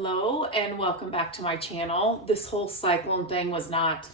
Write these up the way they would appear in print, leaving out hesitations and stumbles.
Hello and welcome back to my channel. This whole cyclone thing was not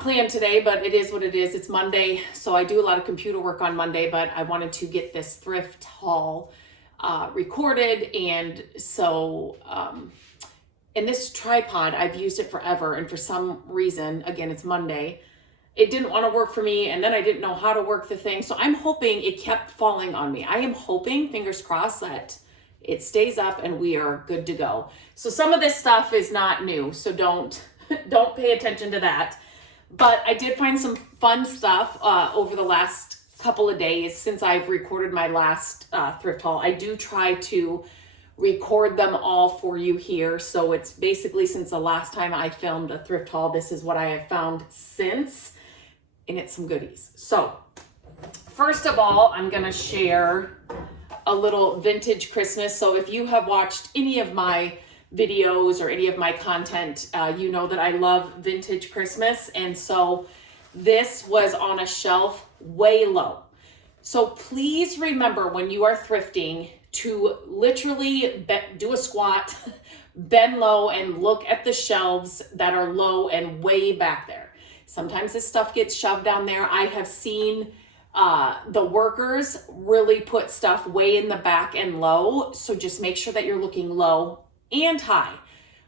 planned today, but it is what it is. It's Monday, so I do a lot of computer work on Monday, but I wanted to get this thrift haul recorded. And so, and this tripod, I've used it forever, and for some reason, again, it's Monday, it didn't want to work for me, and then I didn't know how to work the thing. So I'm hoping it kept falling on me. I am hoping, fingers crossed, that it stays up and we are good to go. So some of this stuff is not new, so don't pay attention to that. But I did find some fun stuff over the last couple of days since I've recorded my last thrift haul. I do try to record them all for you here. So it's basically since the last time I filmed a thrift haul, this is what I have found since, and it's some goodies. So first of all, I'm gonna share a little vintage Christmas. So if you have watched any of my videos or any of my content, you know that I love vintage Christmas. And so this was on a shelf way low. So please remember when you are thrifting to literally do a squat, bend low, and look at the shelves that are low and way back there. Sometimes this stuff gets shoved down there. I have seen the workers really put stuff way in the back and low. So just make sure that you're looking low and high.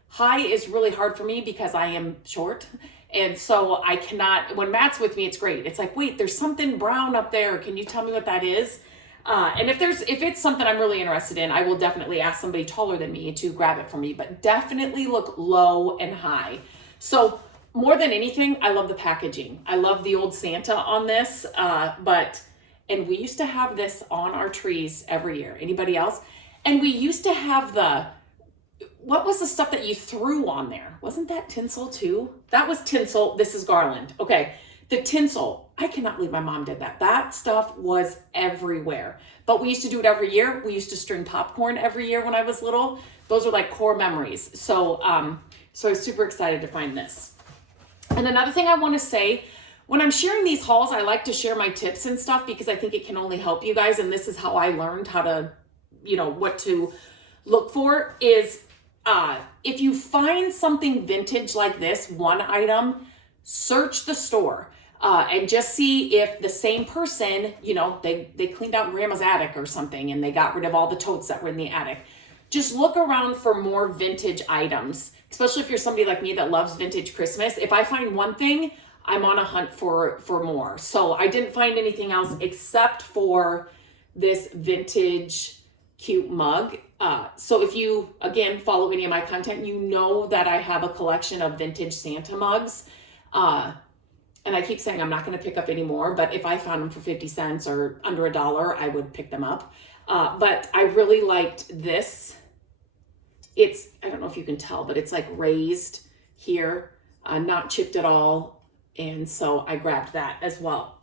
High is really hard for me because I am short. And so I cannot, when Matt's with me, it's great. It's like, wait, there's something brown up there. Can you tell me what that is? And if it's something I'm really interested in, I will definitely ask somebody taller than me to grab it for me, but definitely look low and high. So more than anything, I love the packaging. I love the old Santa on this, and we used to have this on our trees every year. Anybody else? And we used to have what was the stuff that you threw on there? Wasn't that tinsel too? That was tinsel. This is garland. Okay. The tinsel. I cannot believe my mom did that. That stuff was everywhere. But we used to do it every year. We used to string popcorn every year when I was little. Those are like core memories. So I was super excited to find this. And another thing I want to say, when I'm sharing these hauls, I like to share my tips and stuff because I think it can only help you guys. And this is how I learned how to, what to look for is, if you find something vintage like this, one item, search the store and just see if the same person, they cleaned out grandma's attic or something and they got rid of all the totes that were in the attic. Just look around for more vintage items, especially if you're somebody like me that loves vintage Christmas. If I find one thing, I'm on a hunt for more. So I didn't find anything else except for this vintage cute mug. So if you, again, follow any of my content, you know that I have a collection of vintage Santa mugs. And I keep saying I'm not going to pick up any more, but if I found them for 50 cents or under $1, I would pick them up. But I really liked this. I don't know if you can tell, but it's like raised here, not chipped at all. And so I grabbed that as well.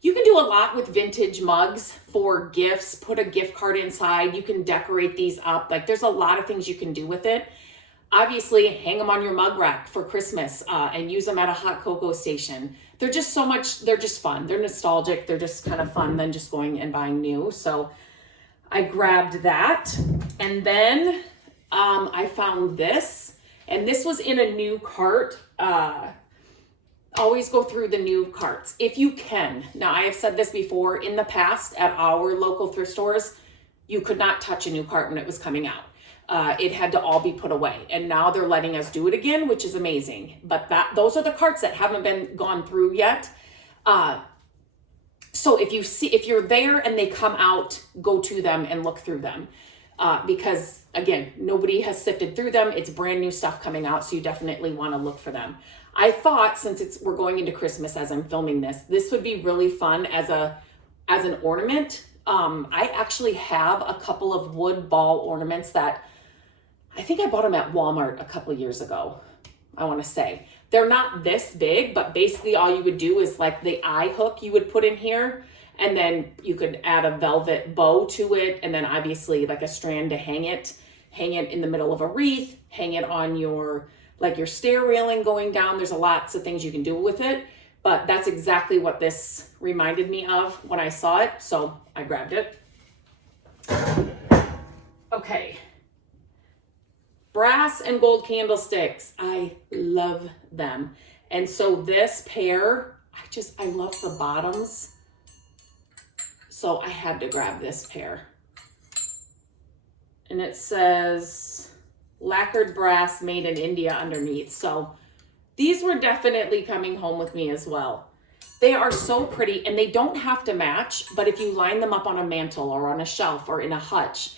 You can do a lot with vintage mugs for gifts. Put a gift card inside. You can decorate these up. Like there's a lot of things you can do with it. Obviously, hang them on your mug rack for Christmas and use them at a hot cocoa station. They're just they're just fun. They're nostalgic. They're just kind of fun than just going and buying new. So I grabbed that. And then I found this. And this was in a new cart. Always go through the new carts if you can. Now, I have said this before in the past at our local thrift stores, you could not touch a new cart when it was coming out. It had to all be put away. And now they're letting us do it again, which is amazing. But those are the carts that haven't been gone through yet. So if you're there and they come out, go to them and look through them. Because again, nobody has sifted through them. It's brand new stuff coming out. So you definitely want to look for them. I thought since we're going into Christmas as I'm filming this would be really fun as an ornament. I actually have a couple of wood ball ornaments that I think I bought them at Walmart a couple of years ago. I want to say they're not this big, but basically all you would do is like the eye hook you would put in here. And then you could add a velvet bow to it. And then obviously like a strand to hang it in the middle of a wreath, hang it on your stair railing going down. There's lots of things you can do with it, but that's exactly what this reminded me of when I saw it. So I grabbed it. Okay. brass and gold candlesticks. I love them. And so this pair, I love the bottoms. So I had to grab this pair. And it says lacquered brass made in India underneath. So these were definitely coming home with me as well. They are so pretty, and they don't have to match, but if you line them up on a mantle or on a shelf or in a hutch,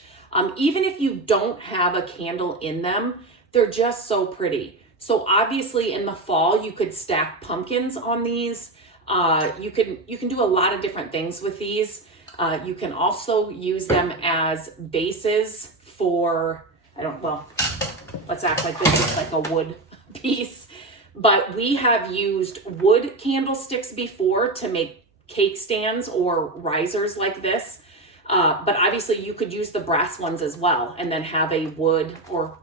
even if you don't have a candle in them, they're just so pretty. So obviously in the fall, you could stack pumpkins on these. You can do a lot of different things with these. You can also use them as bases for, let's act like this is like a wood piece. But we have used wood candlesticks before to make cake stands or risers like this. But obviously you could use the brass ones as well, and then have a wood or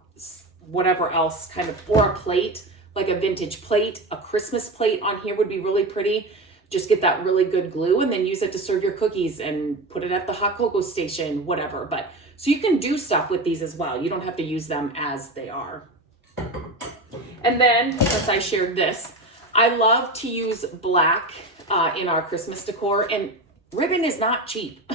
whatever else or a plate, like a vintage plate. A Christmas plate on here would be really pretty. Just get that really good glue and then use it to serve your cookies and put it at the hot cocoa station, whatever. But so you can do stuff with these as well. You don't have to use them as they are. And then, since I shared this, I love to use black in our Christmas decor, and ribbon is not cheap.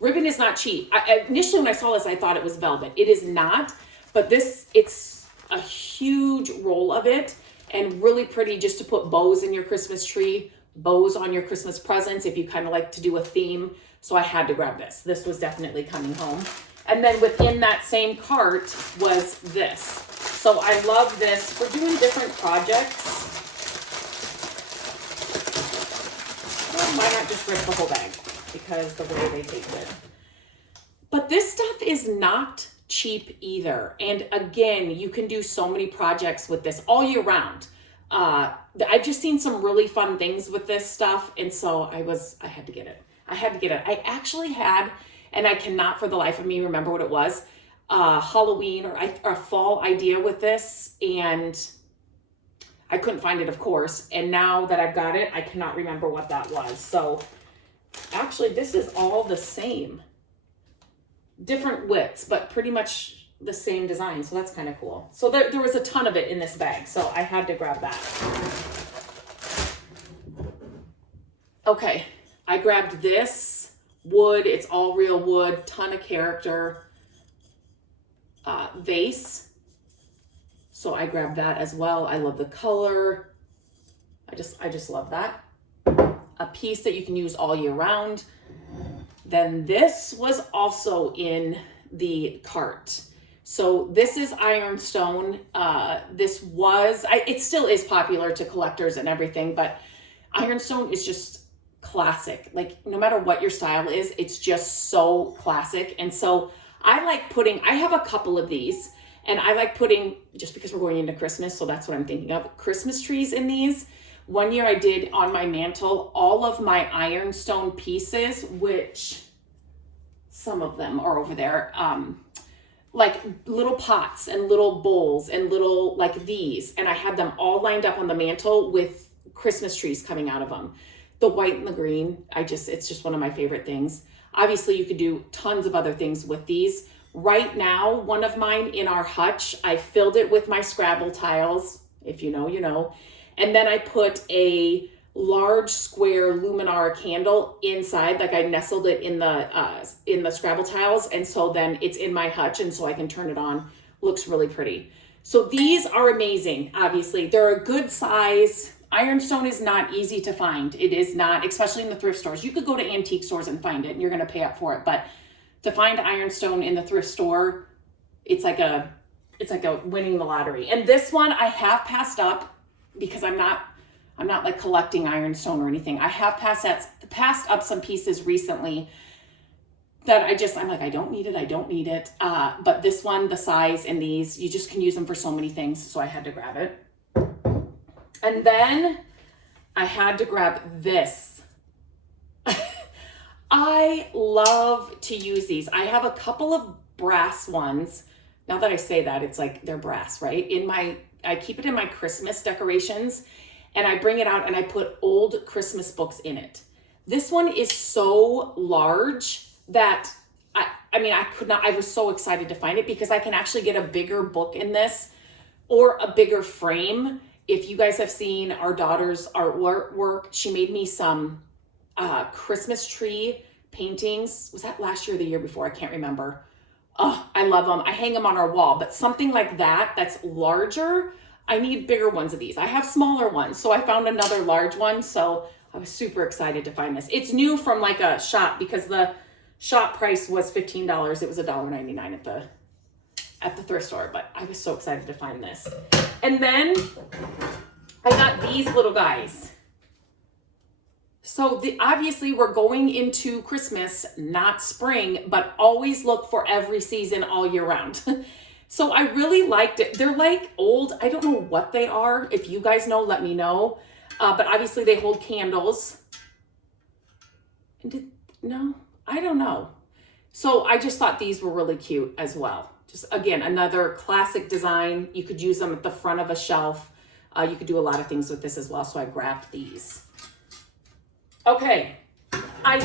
Ribbon is not cheap. Initially when I saw this, I thought it was velvet. It is not, but it's a huge roll of it and really pretty just to put bows in your Christmas tree, bows on your Christmas presents if you kind of like to do a theme. So I had to grab this. This was definitely coming home. And then within that same cart was this. So I love this for doing different projects. Well, why not just rip the whole bag? Because the way they taped it. But this stuff is not cheap either. And again, you can do so many projects with this all year round. I've just seen some really fun things with this stuff. And so I had to get it. I actually had, and I cannot for the life of me remember what it was, Halloween or a fall idea with this, and I couldn't find it, of course. And now that I've got it, I cannot remember what that was. So actually, this is all the same. Different widths, but pretty much the same design. So that's kind of cool. So there was a ton of it in this bag. So I had to grab that. Okay, I grabbed this wood. It's all real wood, ton of character. Vase. So I grabbed that as well. I love the color. I just love that. A piece that you can use all year round. Then this was also in the cart. So this is ironstone. It still is popular to collectors and everything, but ironstone is just classic. Like no matter what your style is, it's just so classic. And so I have a couple of these, and I like putting, just because we're going into Christmas, so that's what I'm thinking of, Christmas trees in these. One year I did on my mantle all of my ironstone pieces, which some of them are over there, like little pots and little bowls and little like these. And I had them all lined up on the mantle with Christmas trees coming out of them. The white and the green, it's just one of my favorite things. Obviously, you could do tons of other things with these. Right now, one of mine in our hutch, I filled it with my Scrabble tiles. If you know, you know. And then I put a large square Luminar candle inside, like I nestled it in the Scrabble tiles. And so then it's in my hutch, and so I can turn it on. Looks really pretty. So these are amazing, obviously. They're a good size. Ironstone is not easy to find. It is not, especially in the thrift stores. You could go to antique stores and find it, and you're going to pay up for it. But to find ironstone in the thrift store, it's like a winning the lottery. And this one I have passed up because I'm not like collecting ironstone or anything. I have passed up some pieces recently that I'm like, I don't need it. But this one, the size, and these, you just can use them for so many things. So I had to grab it. And then I had to grab this. I love to use these. I have a couple of brass ones. Now that I say that, it's like they're brass, right? I keep it in my Christmas decorations, and I bring it out and I put old Christmas books in it. This one is so large that I mean, I was so excited to find it because I can actually get a bigger book in this or a bigger frame. If you guys have seen our daughter's artwork, she made me some Christmas tree paintings. Was that last year or the year before? I can't remember. Oh, I love them. I hang them on our wall, but something like that's larger, I need bigger ones of these. I have smaller ones, so I found another large one. So I was super excited to find this. It's new from like a shop because the shop price was $15. It was $1.99 at the thrift store, but I was so excited to find this. And then I got these little guys. So obviously we're going into Christmas, not spring, but always look for every season all year round. So I really liked it. They're like old, I don't know what they are. If you guys know, let me know. But obviously they hold candles. No, I don't know. So I just thought these were really cute as well. Just again, another classic design. You could use them at the front of a shelf. You could do a lot of things with this as well. So I grabbed these. Okay, I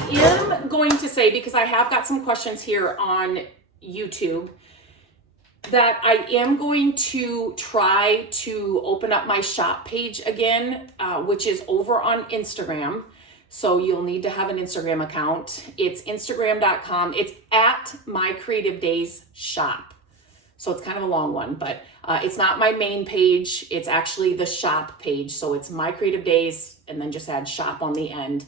am going to say, because I have got some questions here on YouTube, that I am going to try to open up my shop page again, which is over on Instagram. So you'll need to have an Instagram account. It's instagram.com. It's at My Creative Days Shop. So it's kind of a long one, but it's not my main page. It's actually the shop page. So it's My Creative Days and then just add shop on the end.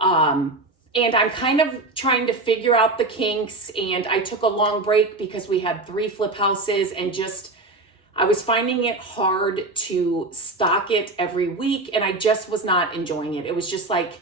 And I'm kind of trying to figure out the kinks, and I took a long break because we had 3 flip houses and I was finding it hard to stock it every week, and I just was not enjoying it. It was just like,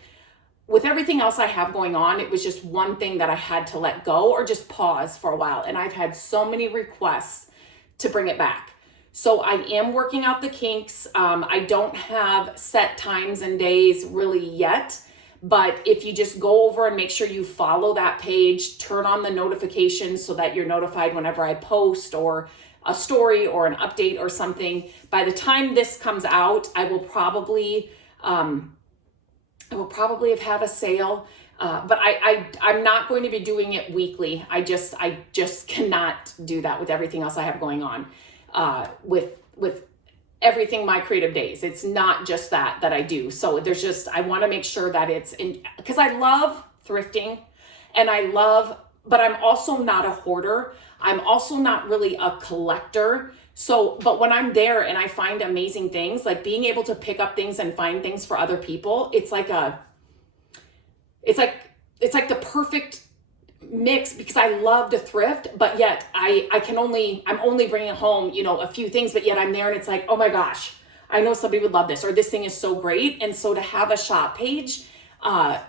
with everything else I have going on, it was just one thing that I had to let go or just pause for a while. And I've had so many requests to bring it back. So I am working out the kinks. I don't have set times and days really yet, but if you just go over and make sure you follow that page, turn on the notifications so that you're notified whenever I post or a story or an update or something. By the time this comes out, I will probably have had a sale, but I'm not going to be doing it weekly. I just cannot do that with everything else I have going on, with everything My Creative Days. It's not just that I do. So I want to make sure that it's because I love thrifting and but I'm also not a hoarder. I'm also not really a collector. So, but when I'm there and I find amazing things, like being able to pick up things and find things for other people, it's like the perfect mix, because I love to thrift, but yet I'm only bringing home, a few things, but yet I'm there and it's like, oh my gosh, I know somebody would love this, or this thing is so great. And so to have a shop page,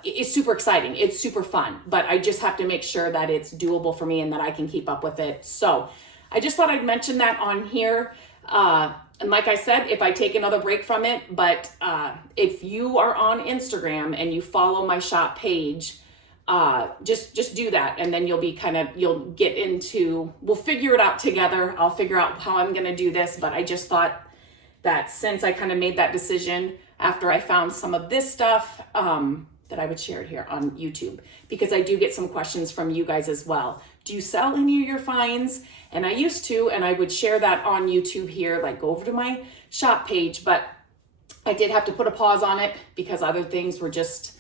is super exciting. It's super fun, but I just have to make sure that it's doable for me and that I can keep up with it. So I just thought I'd mention that on here. And like I said, if I take another break from it, but if you are on Instagram and you follow my shop page, just do that. And then you'll get into, we'll figure it out together. I'll figure out how I'm going to do this. But I just thought that since I kind of made that decision after I found some of this stuff, that I would share it here on YouTube, because I do get some questions from you guys as well. Do you sell any of your finds? And I used to, and I would share that on YouTube here, like go over to my shop page, but I did have to put a pause on it because other things were just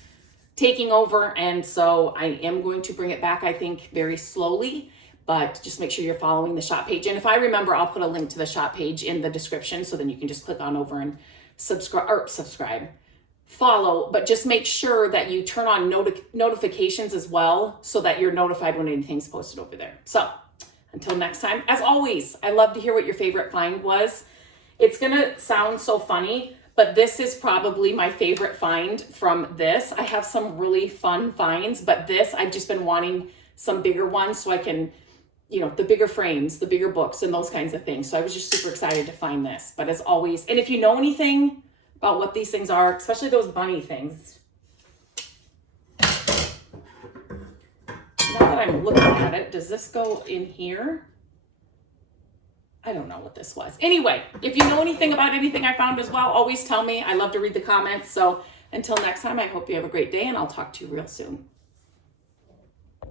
taking over. And so I am going to bring it back, I think, very slowly, but just make sure you're following the shop page. And if I remember, I'll put a link to the shop page in the description, so then you can just click on over and subscribe, follow, but just make sure that you turn on notifications as well, so that you're notified when anything's posted over there. So until next time, as always, I love to hear what your favorite find was. It's gonna sound so funny, but this is probably my favorite find from this. I have some really fun finds, but this, I've just been wanting some bigger ones so I can, the bigger frames, the bigger books, and those kinds of things. So I was just super excited to find this. But as always, and if you know anything about what these things are, especially those bunny things, now that I'm looking at it, does this go in here? I don't know what this was. Anyway, if you know anything about anything I found as well, always tell me. I love to read the comments. So until next time, I hope you have a great day, and I'll talk to you real soon.